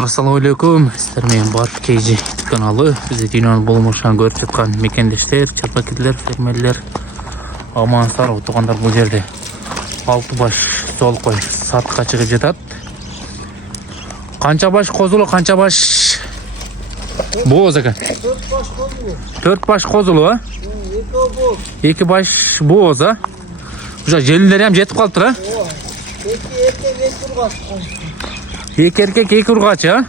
Assalamu alaikum. Sizlar men Barf KG kanalı. Bizi dünyanın bulmuşan görüp жатқан mekendештер, çapaketler, fermerler, aman sar otuğanlar bu yerde. 6 baş sol koy satqa çıkıp жатат. Qancha baş qozulu, qancha baş boğaz ekan? 4 baş qozulu ha? 2 baş boğaz ha? Uşa jelinleri ham жетip қалыптыр ha? 2 erkek 2 urgaç ha?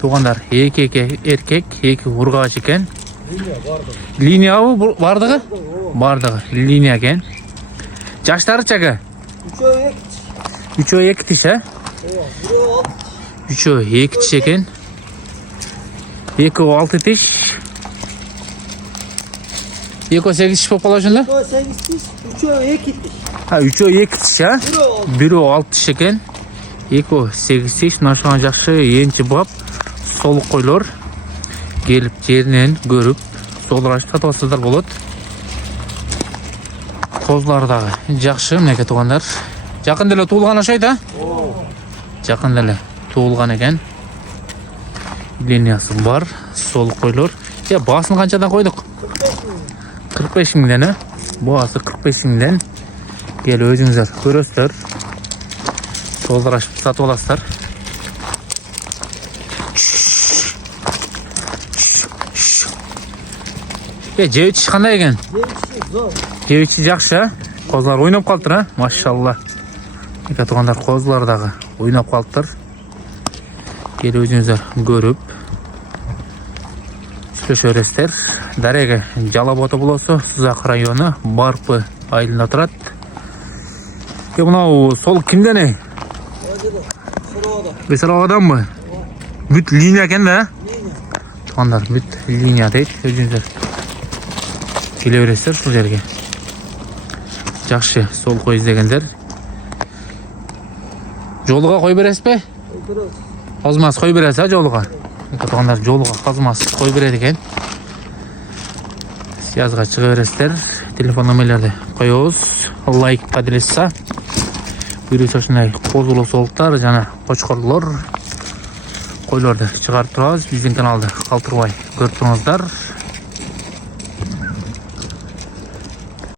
Туғандар 2 erkek 2 urgaç eкен. Liniya бардығы? Бардығы liniya eкен. Жаштары чака? 3-2 tiş ha? 3-2 tiş eкен. 2-6 tiş. 2-8 tiş болып қала жөнді? 2-8 tiş, 3-2 tiş. Ha 3-2 tiş ha? 1-6 tiş eкен. 2-8 tiş. Naşıған жақшы енчі бап. Солық қойлар. Келіп жерінен көріп. Солыр ашып сатывасыздар болады. Қозлардағы жақшы мінеке туғандар. Жақын дәлі туылған ашайды ha? Жақын дәлі туылған екен. Линиясы бар. Солық қойлар. Басын қаншадан қойдық? 45 мыңдан ha? Басы 45 мыңдан. Кел өзіңіздер көресіздер. Солыр ашып сатып аласыздар. Жевичи қандай екен? Жевичи жақшы, қозлар ойнап қалыптыр, ha? Машалла. Ека туғандар қозлардағы ойнап қалыптыр. Кел өзіңіздер көріп. Сөйлеші өрестер. Дареге Жалабота болысы, Сызақ районы, Барпы айылында тұрады. Мынау сол кімден ей? Бесалағадан мы? Бүт линия екен да? Туғандар бүт линия дейді. Өзіңіздер келе бересіздер сол жерге. Жақшы сол қой іздегендер. Жолыға қой бересіз бе? Қазмас қой бересіз ha жолыға? Туғандар жолыға қазмас қой береді екен. Сиязға шыға бересіздер. Телефон номерлерді қойыңыз. Лайк паділесса. Үйресі осындай қозылы солықтар және қошқырлар қойларды шығарып тұрыңыз. Біздің каналды қалтырмай көріп тұрыңыздар.